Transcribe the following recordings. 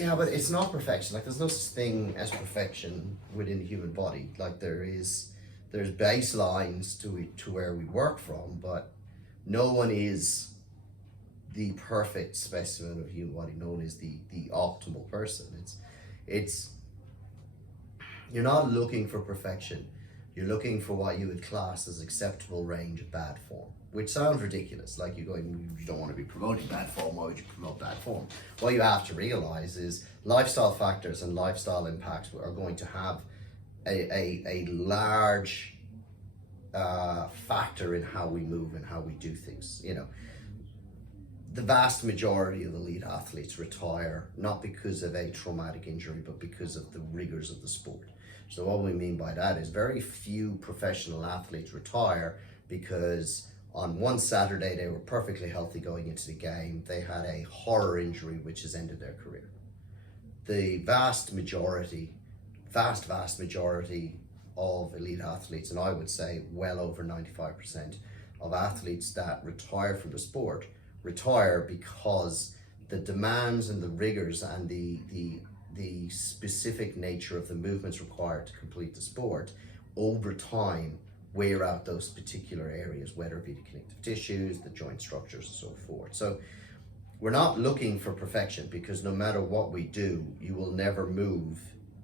Yeah, but it's not perfection. Like, there's no such thing as perfection within the human body. Like, there's baselines to where we work from, but no one is the perfect specimen of the human body. No one is the optimal person. It's you're not looking for perfection. You're looking for what you would class as acceptable range of bad form, which sounds ridiculous. Like, you're going, you don't want to be promoting bad form. Why would you promote bad form? What you have to realize is lifestyle factors and lifestyle impacts are going to have a large factor in how we move and how we do things. You know, the vast majority of elite athletes retire not because of a traumatic injury, but because of the rigors of the sport. So what we mean by that is very few professional athletes retire because on one Saturday they were perfectly healthy going into the game. They had a horror injury which has ended their career. The vast majority of elite athletes, and I would say well over 95% of athletes that retire from the sport retire because the demands and the rigors and the specific nature of the movements required to complete the sport over time wear out those particular areas, whether it be the connective tissues, the joint structures, and so forth. So we're not looking for perfection, because no matter what we do, you will never move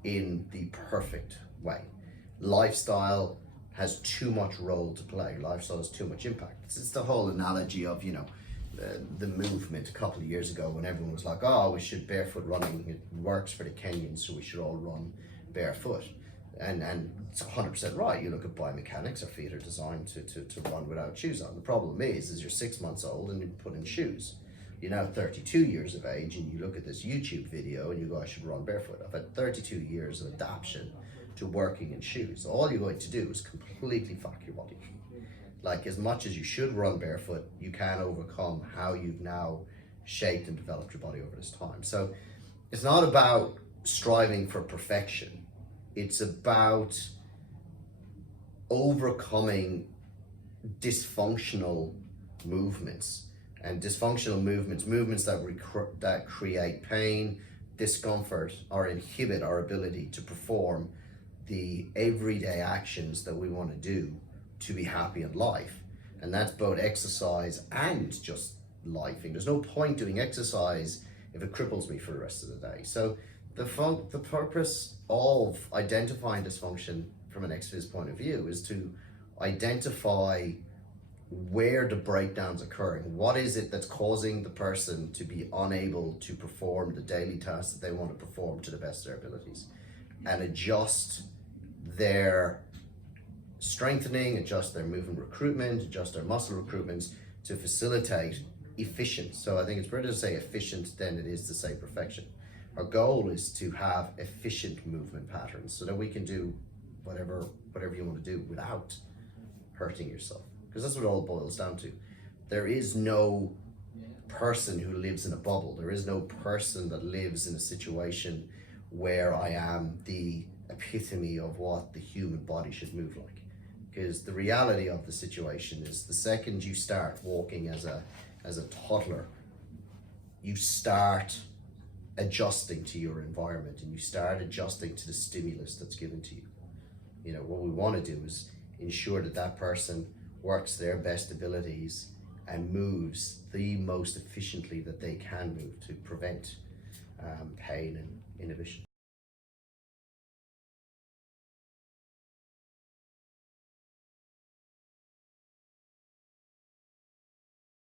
in the perfect way. Lifestyle has too much role to play. Lifestyle has too much impact. It's the whole analogy of, you know, the movement a couple of years ago when everyone was like, oh, we should barefoot running, it works for the Kenyans, so we should all run barefoot. And it's 100% right. You look at biomechanics, our feet are designed to run without shoes on. The problem is you're 6 months old and you put in shoes. You're now 32 years of age and you look at this YouTube video and you go, I should run barefoot. I've had 32 years of adaptation to working in shoes. All you're going to do is completely fuck your body. Like, as much as you should run barefoot, you can overcome how you've now shaped and developed your body over this time. So it's not about striving for perfection. It's about overcoming dysfunctional movements. And dysfunctional movements that create pain, discomfort, or inhibit our ability to perform the everyday actions that we want to do to be happy in life. And that's both exercise and just lifing. There's no point doing exercise if it cripples me for the rest of the day. So the purpose of identifying dysfunction from an exercise point of view is to identify where the breakdown's occurring. What is it that's causing the person to be unable to perform the daily tasks that they want to perform to the best of their abilities, and adjust their strengthening, adjust their movement recruitment, adjust their muscle recruitments to facilitate efficient. So I think it's better to say efficient than it is to say perfection. Our goal is to have efficient movement patterns so that we can do whatever you want to do without hurting yourself. Because that's what it all boils down to. There is no person who lives in a bubble. There is no person that lives in a situation where I am the epitome of what the human body should move like. Because the reality of the situation is the second you start walking as a toddler, you start adjusting to your environment and you start adjusting to the stimulus that's given to you. You know, what we want to do is ensure that that person works their best abilities and moves the most efficiently that they can move to prevent pain and inhibition.